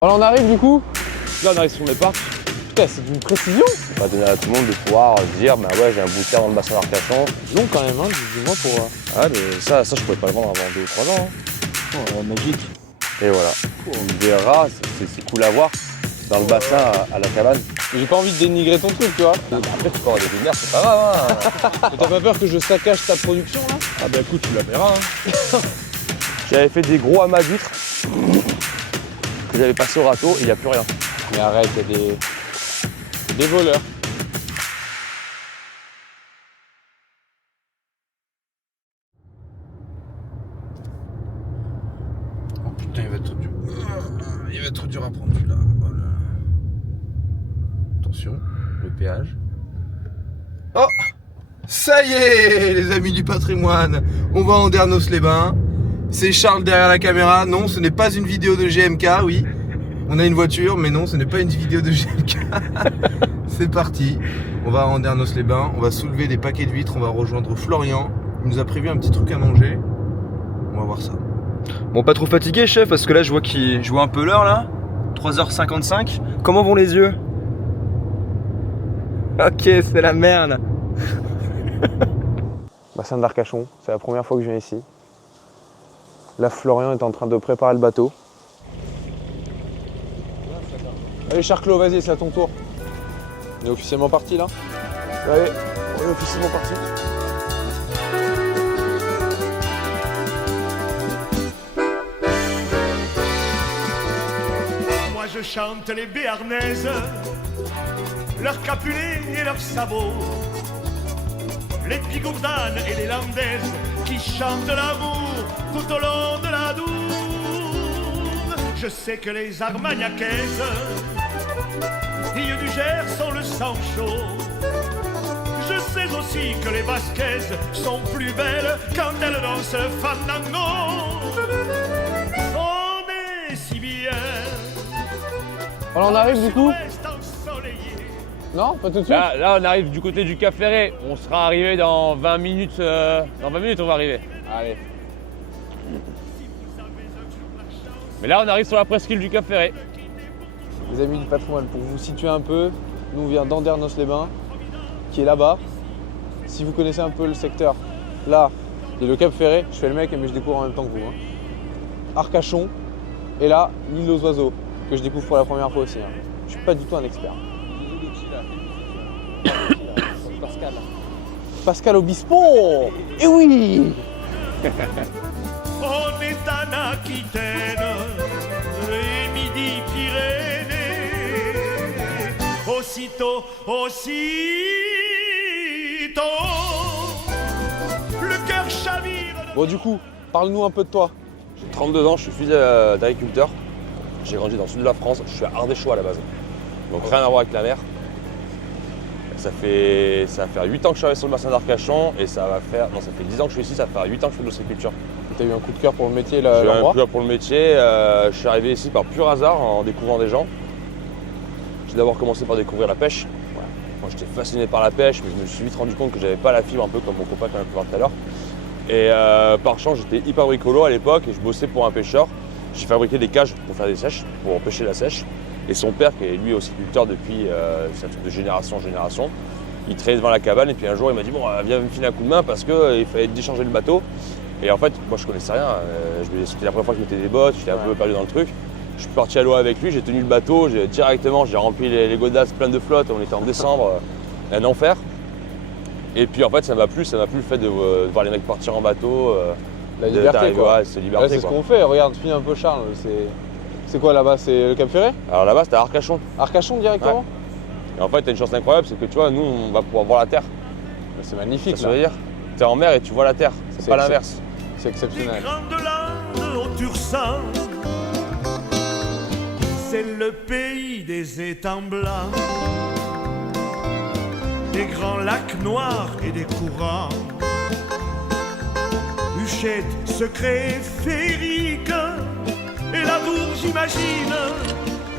Alors on arrive du coup, là on arrive sur mes parcs. Putain, c'est d'une précision. Ça va donner à tout le monde de pouvoir dire bah ouais, j'ai un bout de terre dans le bassin d'Arcachon. Long quand même, hein, dis-moi pour... Ah mais ça je pouvais pas le vendre avant 2 ou 3 ans. Hein. Oh, magique. Et voilà. Des rats, c'est cool à voir. Dans le bassin à la cabane. J'ai pas envie de dénigrer ton truc, tu vois. Après tu peux avoir des lumières, c'est pas grave. Hein. Mais t'as pas peur que je saccage ta production là? Ah bah écoute, tu la verras. Hein. J'avais fait des gros amas d'huîtres que j'avais passé au râteau et il n'y a plus rien. Mais arrête, il y a des voleurs. Oh putain, il va être dur. Il va être dur à prendre celui-là. Voilà. Attention, le péage. Oh! Ça y est, les amis du patrimoine. On va à Andernos-les-Bains. C'est Charles derrière la caméra. Non, ce n'est pas une vidéo de GMK, oui. On a une voiture, mais non, ce n'est pas une vidéo de GMK. C'est parti. On va à Andernos-les-Bains. On va soulever des paquets d'huîtres. On va rejoindre Florian. Il nous a prévu un petit truc à manger. On va voir ça. Bon, pas trop fatigué, chef, parce que là, je vois un peu l'heure, là. 3h55. Comment vont les yeux? Ok, c'est la merde. Bassin d'Arcachon, c'est la première fois que je viens ici. Là, Florian est en train de préparer le bateau. Allez, Charclos, vas-y, c'est à ton tour. On est officiellement parti là. Allez, on est officiellement parti. Moi je chante les béarnaises, leurs capulets et leurs sabots, les pigourdanes et les landaises qui chantent l'amour tout au long de la Dour. Je sais que les armagnaquaises, filles du Gers, ont le sang chaud. Je sais aussi que les basquaises sont plus belles quand elles dansent fandango. On est si bien. Alors on arrive du coup. Non, pas tout de suite. Là on arrive du côté du Cap Ferré. On sera arrivé dans 20 minutes. Dans 20 minutes on va arriver. Allez. Mais là on arrive sur la presqu'île du Cap Ferré. Les amis du patrimoine, pour vous situer un peu, nous on vient d'Andernos-les-Bains, qui est là-bas. Si vous connaissez un peu le secteur, là, il y a le Cap Ferré, je fais le mec mais je découvre en même temps que vous. Hein. Arcachon, et là, l'île aux oiseaux, que je découvre pour la première fois aussi. Hein. Je suis pas du tout un expert. Pascal Obispo. Eh oui. On est en Aquitaine, les Midi-Pyrénées. Aussitôt, le cœur chavire. Bon du coup, parle-nous un peu de toi. J'ai 32 ans, je suis fils d'agriculteur. J'ai grandi dans le sud de la France, je suis à Ardéchois à la base. Donc rien à voir avec la mer. Ça va faire 8 ans que je suis arrivé sur le bassin d'Arcachon et ça fait 10 ans que je suis ici, ça va faire 8 ans que je fais de l'ostréiculture. Tu as eu un coup de cœur pour le métier J'ai eu un l'endroit? coup de cœur pour le métier, je suis arrivé ici par pur hasard en découvrant des gens. J'ai d'abord commencé par découvrir la pêche. Moi j'étais fasciné par la pêche, mais je me suis vite rendu compte que j'avais pas la fibre, un peu comme mon copain qu'on a pu voir tout à l'heure. Et par chance j'étais hyper bricolo à l'époque et je bossais pour un pêcheur. J'ai fabriqué des cages pour faire des sèches, pour pêcher la sèche. Et son père, qui est lui aussi culteur depuis, c'est un truc de génération en génération, il traînait devant la cabane et puis un jour il m'a dit bon viens me filer un coup de main parce qu'il fallait décharger le bateau. Et en fait moi je connaissais rien, c'était la première fois que je mettais des bottes, j'étais un peu perdu dans le truc. Je suis parti à l'eau avec lui, j'ai tenu le bateau, directement j'ai rempli les godasses pleines de flotte, on était en décembre, un enfer. Et puis en fait ça m'a plu le fait de voir les mecs partir en bateau. La liberté quoi. Ouais, c'est liberté. Là, c'est ce qu'on fait, regarde, finis un peu Charles. C'est quoi là-bas? C'est le Cap Ferré? Alors là-bas c'était à Arcachon. Arcachon directement? Ouais. Et en fait t'as une chance incroyable, c'est que tu vois, nous on va pouvoir voir la terre. C'est magnifique. Ça veut dire, t'es en mer et tu vois la terre, c'est pas l'inverse. C'est Les exceptionnel. grandes landes au Tursan, c'est le pays des étangs blancs, des grands lacs noirs et des courants, huchettes, secrets féeriques, et la Dour, j'imagine,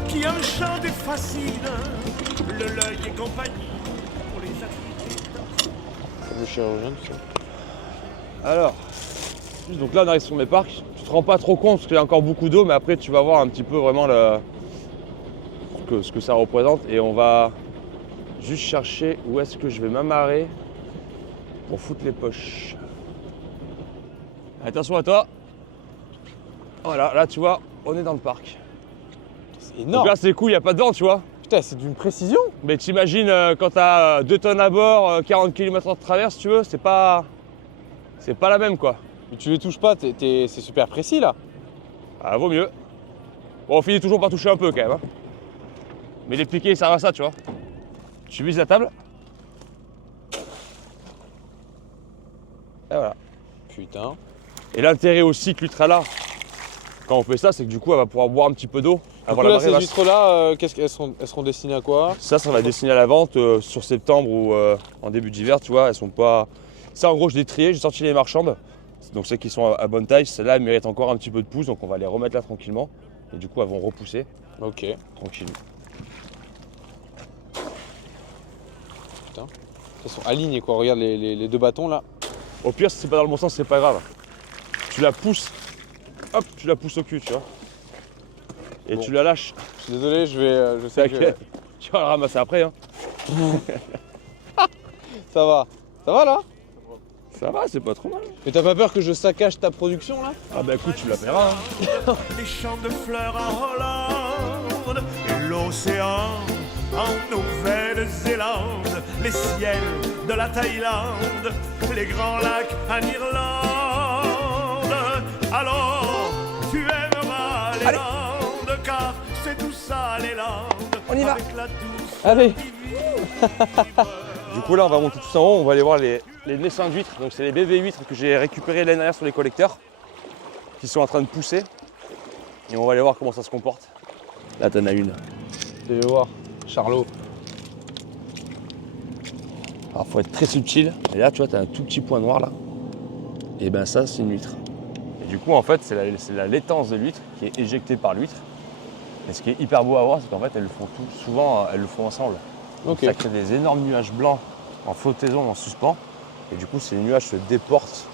qui enchante et fascine, le l'œil et compagnie pour les Africains. Le chirurgien, tout ça. Alors, donc là on arrive sur mes parcs, tu te rends pas trop compte parce qu'il y a encore beaucoup d'eau, mais après tu vas voir un petit peu vraiment ce que ça représente et on va juste chercher où est-ce que je vais m'amarrer pour foutre les poches. Attention à toi. Voilà, là tu vois, on est dans le parc. C'est Donc énorme. là c'est cool, il n'y a pas de vent, tu vois. Putain, c'est d'une précision. Mais t'imagines quand t'as 2 tonnes à bord, 40 km de travers, si tu veux, c'est pas la même quoi. Mais tu les touches pas, c'est super précis là. Ah, vaut mieux. Bon, on finit toujours par toucher un peu quand même. Hein. Mais les piquets, ça va ça, tu vois. Tu vises la table. Et voilà. Putain. Et l'intérêt aussi que l'huître a là, quand on fait ça, c'est que du coup, elle va pouvoir boire un petit peu d'eau avant la Là, marée ces basse. huîtres-là, elles seront destinées à quoi? Ça va être destiné à la vente sur septembre ou en début d'hiver, tu vois. Elles sont pas. Ça, en gros, je l'ai trié, j'ai sorti les marchandes. Donc, celles qui sont à bonne taille, celles-là, elles méritent encore un petit peu de pouce. Donc, on va les remettre là tranquillement. Et du coup, elles vont repousser Ok. tranquille. Elles sont alignées quoi. Regarde les deux bâtons là. Au pire, si c'est pas dans le bon sens, c'est pas grave. Tu la pousses, hop, tu la pousses au cul, tu vois. Et Bon. tu la lâches. Je suis désolé, je sais que T'inquiète, tu vas la ramasser après. Hein. ça va. Ça va là? Ça va, c'est pas trop mal. Mais t'as pas peur que je saccage ta production là? Ah bah écoute, tu la verras. Hein. Les champs de fleurs en Hollande et l'océan en Nouvelle-Zélande, les ciels de la Thaïlande, les grands lacs en Irlande. Alors tu aimeras les Landes, car c'est tout ça les Landes. On y va. Avec la douce Allez. Du coup là, on va monter tout en haut, on va aller voir les naissances d'huîtres. Donc c'est les bébés huîtres que j'ai récupérés l'année dernière sur les collecteurs, qui sont en train de pousser. Et on va aller voir comment ça se comporte. Là, t'en as une. Je vais voir. Charlot. Alors faut être très subtil. Et là, tu vois, t'as un tout petit point noir là. Et ben ça, c'est une huître. Et du coup, en fait, c'est la laitance de l'huître qui est éjectée par l'huître. Et ce qui est hyper beau à voir, c'est qu'en fait, elles le font souvent, elles le font ensemble. Donc Ok. ça crée des énormes nuages blancs en flottaison, en suspens. Et du coup, ces nuages se déportent.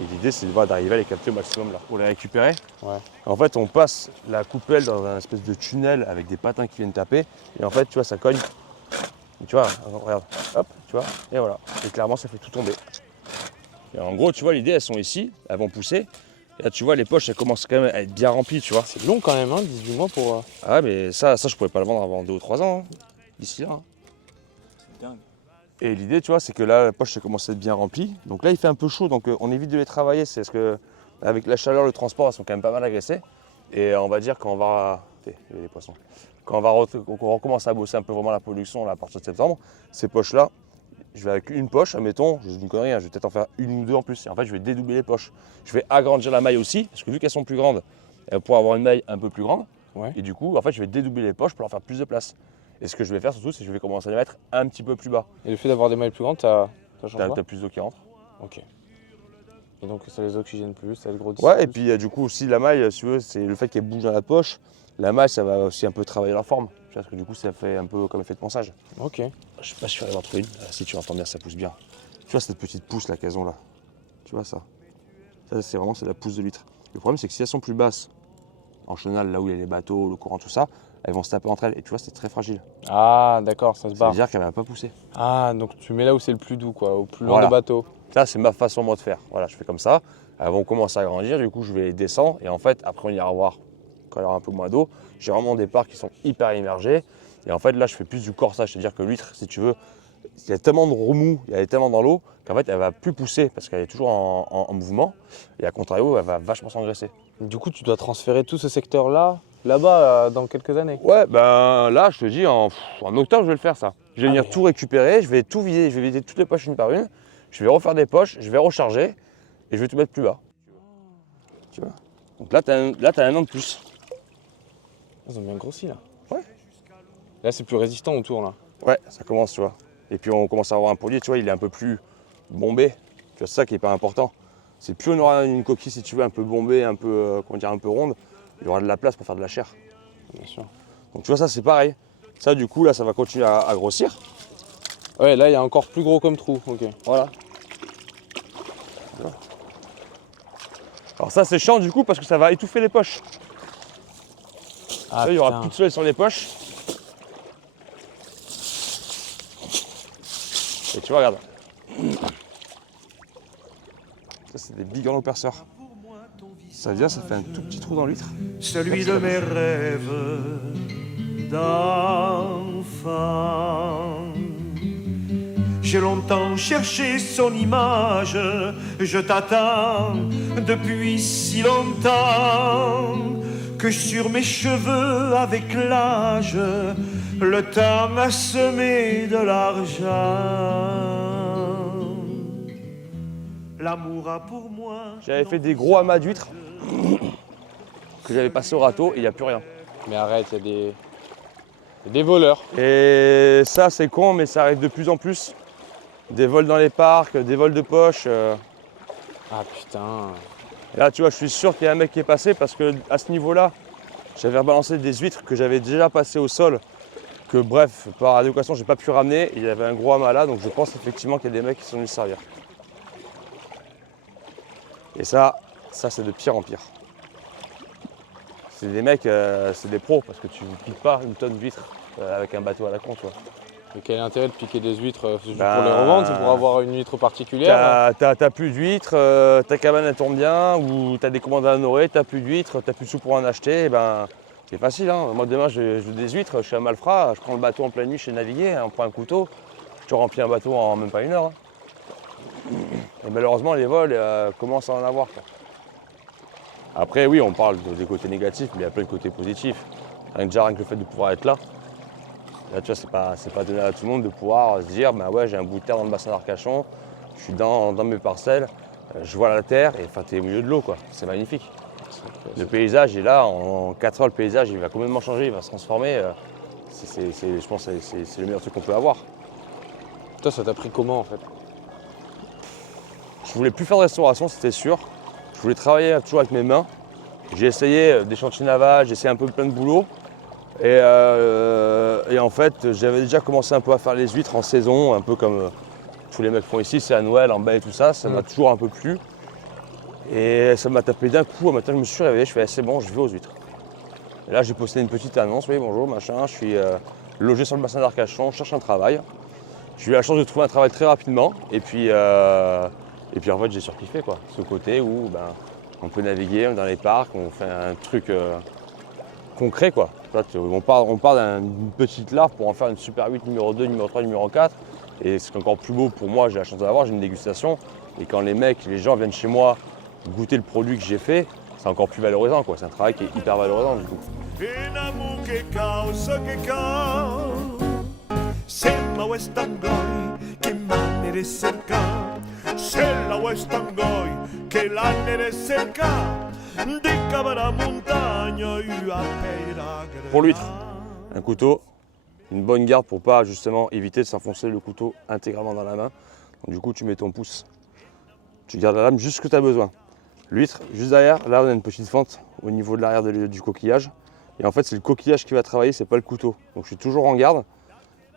Et l'idée, c'est d'arriver à les capter au maximum là. Pour les récupérer, Ouais. en fait, on passe la coupelle dans un espèce de tunnel avec des patins qui viennent taper. Et en fait, tu vois, ça cogne. Et tu vois, regarde, hop, tu vois, et voilà. Et clairement, ça fait tout tomber. Et en gros, tu vois, l'idée, elles sont ici, elles vont pousser. Et là, tu vois, les poches, elles commencent quand même à être bien remplies, tu vois. C'est long quand même, hein, 18 mois pour. Ah, mais ça, je pourrais pas le vendre avant 2 ou 3 ans, hein, d'ici là. Hein. C'est dingue. Et l'idée, tu vois, c'est que là, la poche, elle commence à être bien remplie. Donc là, il fait un peu chaud, donc on évite de les travailler. C'est parce que, avec la chaleur, le transport, elles sont quand même pas mal agressées. Et on va dire quand on va. Il y a des poissons. Quand on recommence à bosser un peu vraiment la production là, à partir de septembre, ces poches-là, je vais avec une poche, admettons, je dis une connerie, hein, je vais peut-être en faire une ou deux en plus. Et en fait, je vais dédoubler les poches. Je vais agrandir la maille aussi, parce que vu qu'elles sont plus grandes, elles vont pouvoir avoir une maille un peu plus grande. Ouais. Et du coup, en fait, je vais dédoubler les poches pour leur faire plus de place. Et ce que je vais faire surtout, c'est que je vais commencer à les mettre un petit peu plus bas. Et le fait d'avoir des mailles plus grandes, ça change T'as pas? plus d'eau qui rentre. Ok. Et donc ça les oxygène plus, ça les grossit Ouais, plus. et puis du coup aussi la maille, si tu veux, c'est le fait qu'elle bouge dans la poche. La maille, ça va aussi un peu travailler la forme. Tu vois, parce que du coup, ça fait un peu comme effet de ponçage. Ok. Je sais pas si je vais aller en trouver une. Si tu entends bien, ça pousse bien. Tu vois cette petite pousse là qu'elles ont là. Tu vois ça. Ça, c'est vraiment la pousse de l'huître. Le problème, c'est que si elles sont plus basses, en chenal, là où il y a les bateaux, le courant, tout ça, elles vont se taper entre elles. Et tu vois, c'est très fragile. Ah, d'accord, ça se Ça veut barre. dire qu'elle va pas pousser. Ah, donc tu mets là où c'est le plus doux, quoi, au plus loin Voilà. des bateaux. Ça, c'est ma façon moi de faire. Voilà, je fais comme ça. Elles vont commencer à grandir, du coup, je vais les descendre. Et en fait, après, on ira voir quand il y aura un peu moins d'eau. J'ai vraiment des parts qui sont hyper immergées. Et en fait, là, je fais plus du corsage. C'est-à-dire que l'huître, si tu veux, il y a tellement de remous, il y a tellement dans l'eau, qu'en fait, elle va plus pousser parce qu'elle est toujours en mouvement. Et à contrario, elle va vachement s'engraisser. Du coup, tu dois transférer tout ce secteur-là, là-bas, dans quelques années. Ouais, ben là, je te dis, en octobre, je vais le faire ça. Je vais venir mais- tout récupérer, je vais tout vider, je vais vider toutes les poches une par une. Je vais refaire des poches, je vais recharger et je vais tout mettre plus bas. Tu vois. Donc là, t'as un an de plus. Ils ont bien grossi, là. Ouais. Là, c'est plus résistant autour, là. Ouais, ça commence, tu vois. Et puis on commence à avoir un produit, tu vois, il est un peu plus bombé. Tu vois, c'est ça qui est pas important. C'est plus on aura une coquille, si tu veux, un peu bombée, un peu, comment dire, un peu ronde, il y aura de la place pour faire de la chair. Bien sûr. Donc tu vois, ça c'est pareil. Ça, du coup, là, ça va continuer à grossir. Ouais, là, il y a encore plus gros comme trou. Ok. Voilà. Alors ça, c'est chiant du coup parce que ça va étouffer les poches. Ah, Là, il y aura putain. plus de soleil sur les poches. Et tu vois, regarde. Ça, c'est des bigorneaux perceurs. Ça vient, ça fait un tout petit trou dans l'huître. Celui de mes rêves d'enfant. J'ai longtemps cherché son image, je t'attends depuis si longtemps que sur mes cheveux avec l'âge, le temps m'a semé de l'argent. L'amour a pour moi. J'avais fait des gros amas d'huîtres que j'avais passé au râteau et il n'y a plus rien. Mais arrête, il y a des voleurs. Et ça, c'est con, mais ça arrive de plus en plus. Des vols dans les parcs, des vols de poche. Ah putain. Et là, tu vois, je suis sûr qu'il y a un mec qui est passé parce que à ce niveau-là, j'avais rebalancé des huîtres que j'avais déjà passées au sol. Que bref, par adéquation, j'ai pas pu ramener. Il y avait un gros amas là, donc je pense effectivement qu'il y a des mecs qui sont venus se servir. Et ça c'est de pire en pire. C'est des mecs, c'est des pros parce que tu ne piques pas une tonne d'huîtres avec un bateau à la con, tu vois. Et quel est l'intérêt de piquer des huîtres pour Bah, les revendre? C'est pour avoir une huître particulière? T'as plus d'huîtres, ta cabane elle tourne bien, ou t'as des commandes à honorer, t'as plus d'huîtres, t'as plus de sous pour en acheter, et ben c'est facile. Hein. Moi demain je veux des huîtres, je suis à Malfrat, je prends le bateau en pleine nuit, je sais naviguer, hein, on prend un couteau, je te remplis un bateau en même pas une heure. Hein. Et malheureusement les vols commencent à en avoir. Quoi. Après oui on parle des côtés négatifs, mais il y a plein de côtés positifs. Rien que le fait de pouvoir être là. Là, tu vois, c'est pas donné à tout le monde de pouvoir se dire bah ouais, j'ai un bout de terre dans le bassin d'Arcachon, je suis dans mes parcelles, je vois la terre et enfin t'es au milieu de l'eau quoi. C'est magnifique. Le paysage est là, en 4 heures le paysage il va complètement changer, il va se transformer. Je pense que c'est le meilleur truc qu'on peut avoir. Toi, ça t'a pris comment en fait? Je voulais plus faire de restauration, c'était sûr. Je voulais travailler toujours avec mes mains. J'ai essayé des chantiers navals, j'ai essayé un peu plein de boulot. Et en fait, j'avais déjà commencé un peu à faire les huîtres en saison, un peu comme tous les mecs font ici, c'est à Noël, en baie et tout ça. Ça m'a toujours un peu plu. Et ça m'a tapé d'un coup. Un matin, je me suis réveillé, je fais c'est bon, je vais aux huîtres. Et là, j'ai posté une petite annonce, oui, bonjour, machin, je suis logé sur le bassin d'Arcachon, je cherche un travail. J'ai eu la chance de trouver un travail très rapidement. Et puis en fait, j'ai surkiffé quoi. Ce côté où on peut naviguer dans les parcs, on fait un truc concret quoi. On part d'une petite larve pour en faire une Super 8 numéro 2, numéro 3, numéro 4. Et ce qui est encore plus beau pour moi, j'ai la chance d'avoir, j'ai une dégustation. Et quand les gens viennent chez moi goûter le produit que j'ai fait, c'est encore plus valorisant quoi. C'est un travail qui est hyper valorisant du coup. Pour l'huître, un couteau, une bonne garde pour pas justement éviter de s'enfoncer le couteau intégralement dans la main. Donc, du coup, tu mets ton pouce, tu gardes la lame juste ce que tu as besoin. L'huître, juste derrière, là on a une petite fente au niveau de l'arrière du coquillage. Et en fait, c'est le coquillage qui va travailler, c'est pas le couteau. Donc je suis toujours en garde.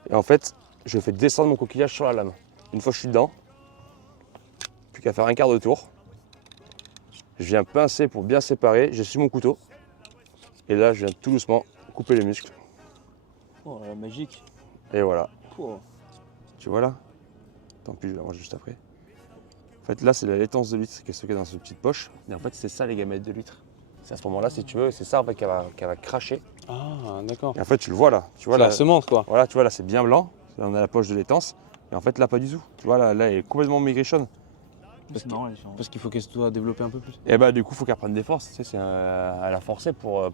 Et en fait, je fais descendre mon coquillage sur la lame. Une fois que je suis dedans, plus qu'à faire un quart de tour. Je viens pincer pour bien séparer, j'essuie mon couteau. Et là, je viens tout doucement couper les muscles. Oh, magique. Et voilà. Oh. Tu vois là? Tant pis, je vais la manger juste après. En fait, là, c'est la laitance de l'huître qui est stockée dans cette petite poche. Et en fait, c'est ça les gamètes de l'huître. C'est à ce moment-là, si tu veux, c'est ça en fait qu'elle va cracher. Ah, d'accord. Et en fait, tu le vois là. Tu vois C'est là, la semence quoi. voilà, tu vois là, c'est bien blanc. Là, on a la poche de laitance. Et en fait, là, pas du tout. Tu vois là, elle est complètement maigrichonne. Parce qu'il faut qu'elle soit développée un peu plus. Et bah, du coup, il faut qu'elle prenne des forces. Tu sais, elle a forcé pour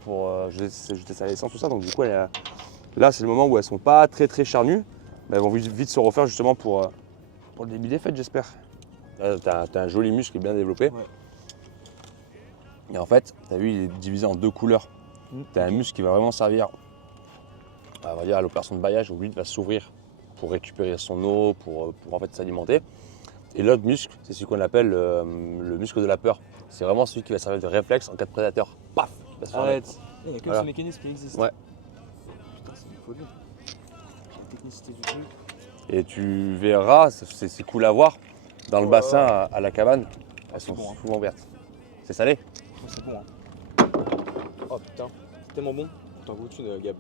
jeter sa laitance, tout ça. Donc, du coup, là, c'est le moment où elles sont pas très charnues. Mais elles vont vite se refaire justement pour le début des fêtes, j'espère. Là, t'as un joli muscle bien développé. Ouais. Et en fait, t'as vu, il est divisé en deux couleurs. T'as un muscle qui va vraiment servir, on va dire, à l'opération de baillage où l'huître va s'ouvrir pour récupérer son eau, pour en fait s'alimenter. Et l'autre muscle, c'est ce qu'on appelle le muscle de la peur. C'est vraiment celui qui va servir de réflexe en cas de prédateur. Paf, il va se fermer. Arrête. Il n'y a que Voilà. ce mécanisme qui existe. Ouais. Putain, c'est une folie. La technicité du truc. Et tu verras, c'est cool à voir, dans le bassin à la cabane, elles sont bon, hein. souvent vertes. C'est salé. Oh, c'est bon. Hein. Oh putain, c'est tellement bon. T'en goûtes une, Gab.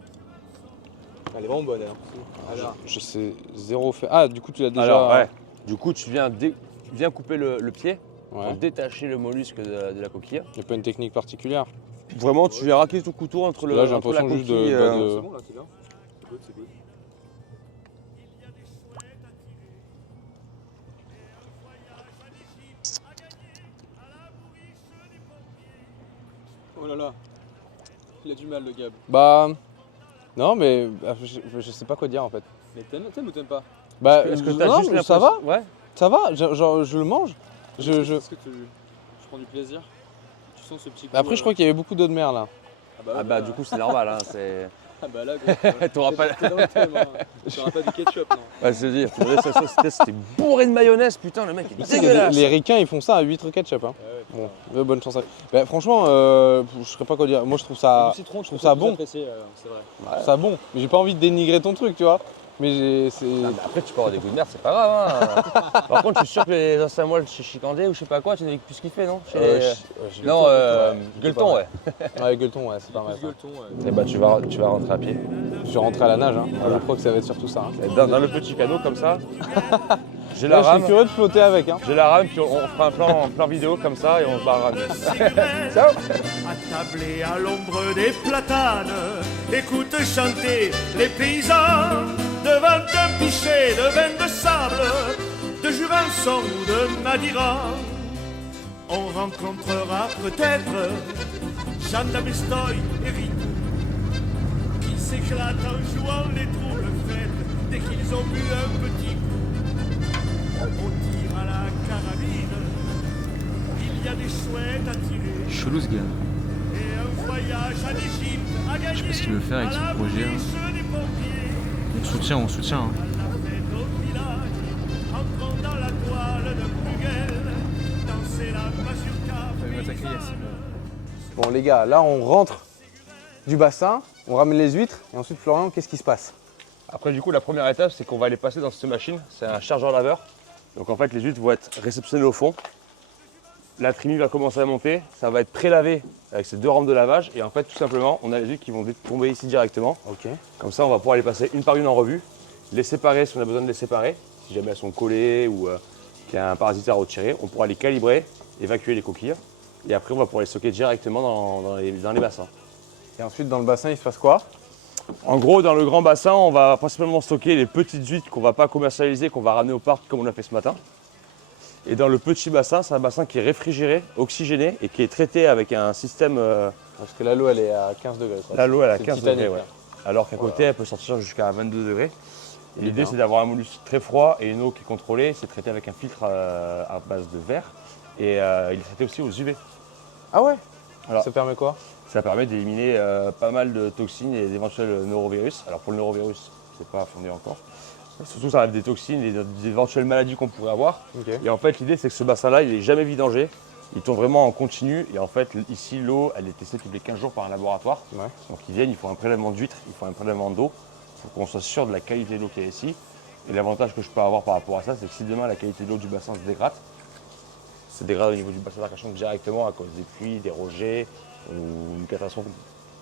Elle est vraiment bonne alors. Je sais zéro fait. Ah, du coup, tu l'as déjà. Alors, ouais. Du coup, tu viens couper le pied Ouais. pour détacher le mollusque de la coquille. Il n'y a pas une technique particulière. Vraiment, tu viens raquer ton couteau entre Là, j'ai entre la l'impression juste coquille, de. C'est bon là, c'est bien. C'est good, c'est good. Oh là là, il a du mal le Gab. Bah. Non, mais je sais pas quoi dire en fait. Mais t'aimes ou t'aimes pas? Bah, Est-ce que non, t'as juste mais ça va, l'impression- Ouais. ça va. Genre, je le mange. Je... Est-ce que tu prends du plaisir? Tu sens ce petit goût, Après, je crois qu'il y avait beaucoup d'eau de mer là. Ah bah, du coup, c'est normal. Hein, c'est... Ah bah là, gros, T'auras pas- t'es dans le thème, hein. T'auras pas du ketchup, non. Ouais, c'est dire, tu vois, ça, c'était bourré de mayonnaise, putain, le mec est Les, dégueulasse. les ricains, ils font ça à 8 ketchup. Hein. Ouais, Bon, bonne chance. Bah, franchement, je sais pas quoi dire. Moi, je trouve ça, du citron, je trouve ça bon. C'est vrai. je trouve ça bon. Mais j'ai pas envie de dénigrer ton truc, tu vois. Mais c'est. Ah, mais après, tu peux avoir des goûts de merde, c'est pas grave. Hein. Par contre, je suis sûr que les anciens moelles chez Chicandé ou je sais pas quoi, tu n'as plus kiffer, non Non, gueuleton, ouais. Ouais, gueuleton, ouais, c'est pas mal. Plus gueuleton, ouais. Et bah, tu vas rentrer à pied. Je suis rentré à la nage. Hein. Je crois que ça va être surtout ça. Hein. Et dans le petit canot, comme ça, j'ai Là, la je rame. suis curieux de flotter avec. Hein. J'ai la rame, puis on fera un plan vidéo comme ça et on se barre à Ciao. Attablé à l'ombre des platanes, écoute chanter les paysans devant un pichet de vin de sable, de Jurançon ou de Madeira. On rencontrera peut-être Jean d'Amestoy et Rico, qui s'éclatent en jouant les troubles fêtes dès qu'ils ont bu un petit coup. On tire à la carabine, il y a des chouettes à tirer. Chelou ce gars. Et un voyage en Égypte à gagner. Je sais pas ce qu'il veut faire avec son projet, hein. On soutient. Hein. À la fête au village, entrons dans la toile de Bruegel, danser la mazurka. Bon, les gars, là, on rentre du bassin, on ramène les huîtres. Et ensuite, Florian, qu'est-ce qui se passe? Après, du coup, la première étape, c'est qu'on va les passer dans cette machine. C'est un chargeur laveur. Donc, en fait, les huîtres vont être réceptionnées au fond. La trémie va commencer à monter. Ça va être pré-lavé avec ces 2 rampes de lavage. Et en fait, tout simplement, on a les huîtres qui vont tomber ici directement. Ok. Comme ça, on va pouvoir les passer une par une en revue. Les séparer si on a besoin de les séparer. Si jamais elles sont collées ou qu'il y a un parasite à retirer, on pourra les calibrer, évacuer les coquilles. Et après, on va pouvoir les stocker directement dans les bassins. Et ensuite, dans le bassin, il se passe quoi? En gros, dans le grand bassin, on va principalement stocker les petites huîtres qu'on ne va pas commercialiser, qu'on va ramener au parc comme on a fait ce matin. Et dans le petit bassin, c'est un bassin qui est réfrigéré, oxygéné et qui est traité avec un système. Parce que là, l'eau, elle est à 15 degrés. Quoi. Là, l'eau, elle est à C'est 15 Titanic, degrés. Ouais. là. Alors qu'à côté, elle peut sortir jusqu'à 22 degrés. Et l'idée, bien. c'est d'avoir un mollusque très froid et une eau qui est contrôlée. C'est traité avec un filtre à base de verre. Et il est traité aussi aux UV. Ah ouais? Alors, Ça permet quoi? ça permet d'éliminer pas mal de toxines et d'éventuels neurovirus. Alors pour le neurovirus, c'est pas fondé encore. Surtout ça enlève des toxines et des éventuelles maladies qu'on pourrait avoir. Ok. Et en fait l'idée c'est que ce bassin là il est jamais vidangé. Il tourne vraiment en continu et en fait ici l'eau elle est testée tous les 15 jours par un laboratoire. Ouais. Donc ils viennent, ils font un prélèvement d'huîtres, ils font un prélèvement d'eau pour qu'on soit sûr de la qualité de l'eau qu'il y a ici. Et l'avantage que je peux avoir par rapport à ça c'est que si demain la qualité de l'eau du bassin se dégrade au niveau du bassin d'Arcachon directement à cause des pluies, des rejets ou une catastrophe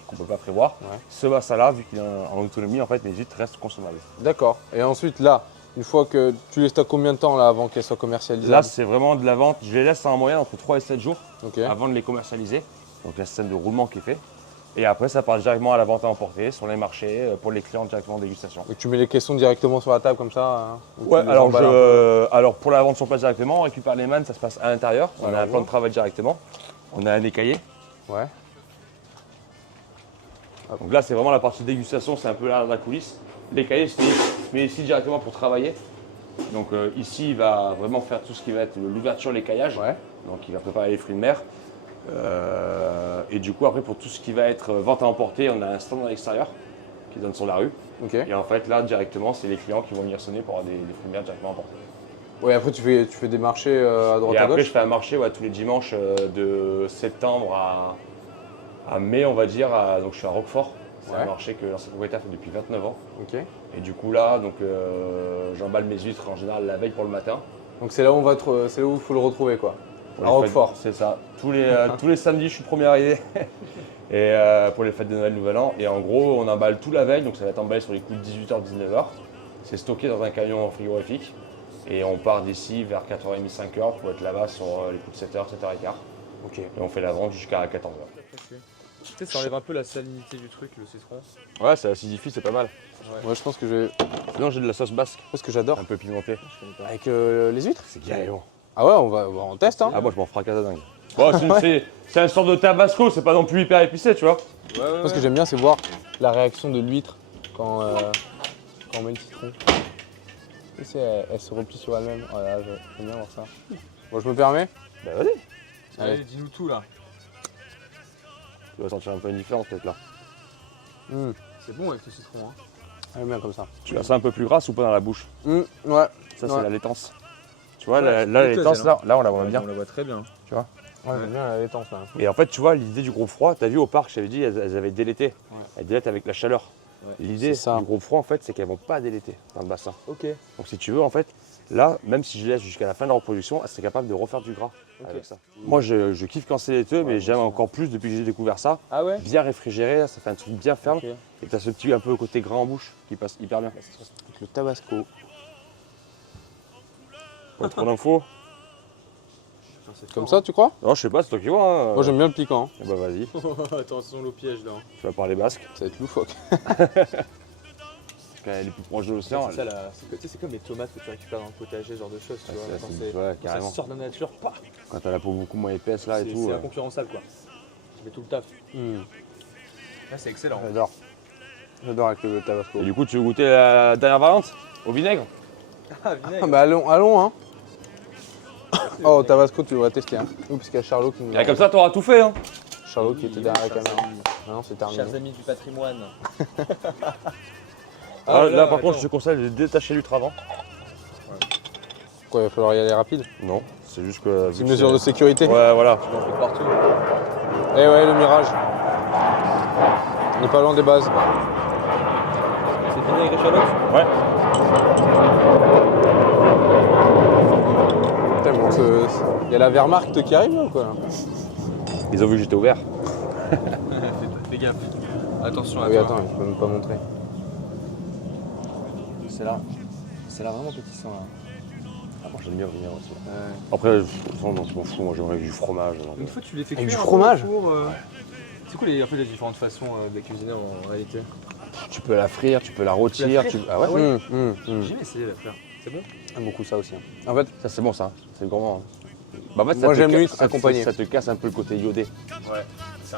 qu'on ne peut pas prévoir. Ouais. Ce bassin-là, vu qu'il est en autonomie, en fait, les huîtres restent consommables. D'accord. Et ensuite, là, une fois que tu les stockes combien de temps là avant qu'elles soient commercialisables? Là, c'est vraiment de la vente. Je les laisse en moyenne entre 3 et 7 jours Ok. avant de les commercialiser. Donc, il y a ce système de roulement qui est fait. Et après, ça part directement à la vente à emporter sur les marchés pour les clients directement en dégustation. Et tu mets les caissons directement sur la table comme ça hein, ou tu Ouais, les alors, emballes un peu alors pour la vente sur place directement, on récupère les mannes, ça se passe à l'intérieur. On Ouais, a un je plan vois. de travail directement. On a un écaillé. Ouais. Donc là, c'est vraiment la partie dégustation, c'est un peu là la coulisse. L'écaillé se met ici directement pour travailler. Donc ici, il va vraiment faire tout ce qui va être l'ouverture, l'écaillage. Ouais. Donc il va préparer les fruits de mer. Et du coup, après, pour tout ce qui va être vente à emporter, on a un stand à l'extérieur qui donne sur la rue. Ok. Et en fait, là, directement, c'est les clients qui vont venir sonner pour avoir des fruits de mer directement emportés. Ouais, après tu fais des marchés à droite Et à après, gauche. je fais un marché tous les dimanches de septembre à mai, on va dire. Donc je suis à Roquefort. C'est Ouais. un marché que l'ancien propriétaire fait depuis 29 ans. Ok. Et du coup, là, donc, j'emballe mes huîtres en général la veille pour le matin. Donc c'est là où c'est là où il faut le retrouver quoi. Pour À les Roquefort. fêtes, c'est ça. Tous les samedis, je suis le premier arrivé. Et pour les fêtes de Noël, Nouvel An. Et en gros, on emballe tout la veille, donc ça va être emballé sur les coups de 18h, 19h. C'est stocké dans un camion frigorifique. Et on part d'ici vers 4h30, 5h pour être là-bas sur les coups de 7h, 7h15. Ok. Et on fait la vente jusqu'à 14h. Tu sais, ça enlève un peu la salinité du truc, le citron. Ouais, ça acidifie, c'est pas mal. Moi, je pense que je vais. Sinon, j'ai de la sauce basque, Parce que j'adore. un peu pimentée. Avec les huîtres. C'est galon. Ah ouais, on teste, hein. Ah, moi, je m'en fracasse à dingue. Bon, c'est un sorte de tabasco, c'est pas non plus hyper épicé, tu vois. Moi, ce que j'aime bien, c'est voir la réaction de l'huître quand on met le citron. Tu sais, elle se replie sur elle-même. Voilà, j'aime bien voir ça. Bon, je me permets. Bah, vas-y. Allez. dis-nous tout là. Tu vas sentir un peu une différence, peut-être là. C'est bon avec le citron. Hein. J'aime bien comme ça. Tu la sens un peu plus grasse ou pas dans la bouche? Ouais. Ça, c'est Ouais. la laitance. Tu vois, Ouais, la c'est laitance, goûteuse, là, on la voit bien. On la voit très bien. Ouais, j'aime bien la laitance là. Et en fait, tu vois, l'idée du groupe froid, t'as vu au parc, je t'avais dit, elles avaient délaité. Ouais. Elles délattent avec la chaleur. Ouais. L'idée C'est ça. du groupe froid, en fait, c'est qu'elles vont pas délaiter dans le bassin. Ok. Donc, si tu veux, en fait, là, même si je laisse jusqu'à la fin de la reproduction, elles seraient capables de refaire du gras avec ça. Moi, je kiffe quand c'est laiteux, mais j'aime encore plus depuis que j'ai découvert ça. Ah ouais. Bien réfrigéré, ça fait un truc bien ferme. Ok. Et t'as ce petit un peu côté gras en bouche qui passe hyper bien. Avec le tabasco. Pas trop d'infos. Comme ça, tu crois? Non, je sais pas, c'est toi qui vois. Hein. Moi, j'aime bien le piquant. Eh bah, vas-y, Attention le piège là. tu vas parler basque. Ça va être loufoque. Quand elle est plus proche de l'océan. C'est ça, c'est comme les tomates que tu récupères dans le potager, ce genre de choses. Tu vois, quand Ouais, ça carrément. sort de la nature, pah, Quand t'as la peau beaucoup moins épaisse là et tout. c'est inconcurrençable quoi. Tu fais tout le taf. Là c'est excellent. J'adore. J'adore avec le tabasco. Et du coup, tu veux goûter la dernière variante au vinaigre? Ah, Ah bah allons, hein. Oh, tabasco, tu devrais tester. Hein. Oui, parce qu'il y a Charlot qui nous Et comme ça, t'auras tout fait. Hein. Charlot qui était derrière la caméra. Maintenant, c'est terminé. Chers amis du patrimoine. Là, par contre, je te conseille de détacher l'huître avant. Quoi, il va falloir y aller rapide. Non, c'est juste que. C'est une mesure de sécurité. Ouais, voilà. Tu m'en fais partout. Eh ouais, le mirage. On n'est pas loin des bases. C'est vinaigre échalote. Ouais. Putain, bon, il y a la Wehrmacht qui arrive là ou quoi là? Ils ont vu que j'étais ouvert. Fais gaffe. Attention Ah à oui, toi. attends, je peux même pas montrer. C'est là vraiment pétissant là. Ah, moi, j'aime bien le vinaigre aussi. Après, de toute façon, je m'en fous. Moi, j'aimerais avec du fromage. genre. Une fois tu les fais Avec cuire du un peu fromage au four, c'est quoi les différentes façons de la cuisiner en réalité? Tu peux la frire, tu peux la rôtir. frire Ah ouais, Ah ouais. J'ai J'ai essayé de la faire. C'est bon? J'aime beaucoup ça aussi. En fait, Ça, c'est bon, ça. C'est gourmand. Hein. Bah, en fait, Moi, j'aime l'huître ça accompagnée. Ça te casse un peu le côté iodé. Ouais.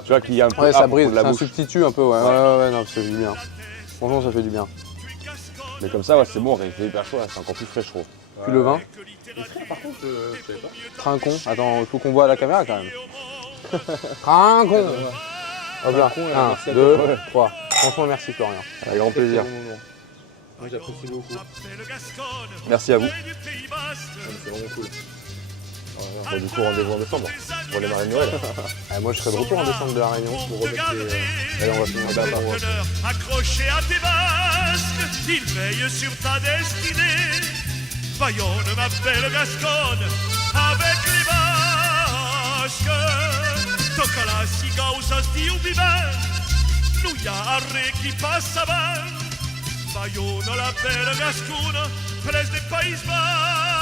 Tu vois, qu'il y a un peu ouais, ça âpre brise, de la c'est un bouche. substitut un peu, ouais, non, ça fait du bien. Franchement, ça fait du bien. Mais comme ça, ouais, c'est bon, c'est hyper chaud, là, c'est encore plus frais, je trouve. Puis le vin, Par contre, je savais pas. trincon. Attends, il faut qu'on voit à la caméra quand même. Trincon. Hop là, Trincon et 1, merci à 2, toi. 3. Franchement, merci Florian. Avec grand plaisir. Moi j'apprécie beaucoup. Merci à vous. C'est vraiment cool. Bon, du coup, rendez-vous en décembre pour les marées de Noël. Ah, moi, je serai de retour en décembre de la Réunion pour remettre les. Allez, on va finir là-bas. Accroché à tes basques, il veille sur ta destinée. Bayonne, ma belle Gasconne, avec les basques. Tocca la causa di un vivent, nous y a arrêt qui passe avant. Bayonne, la belle Gasconne, près des Pays Bas.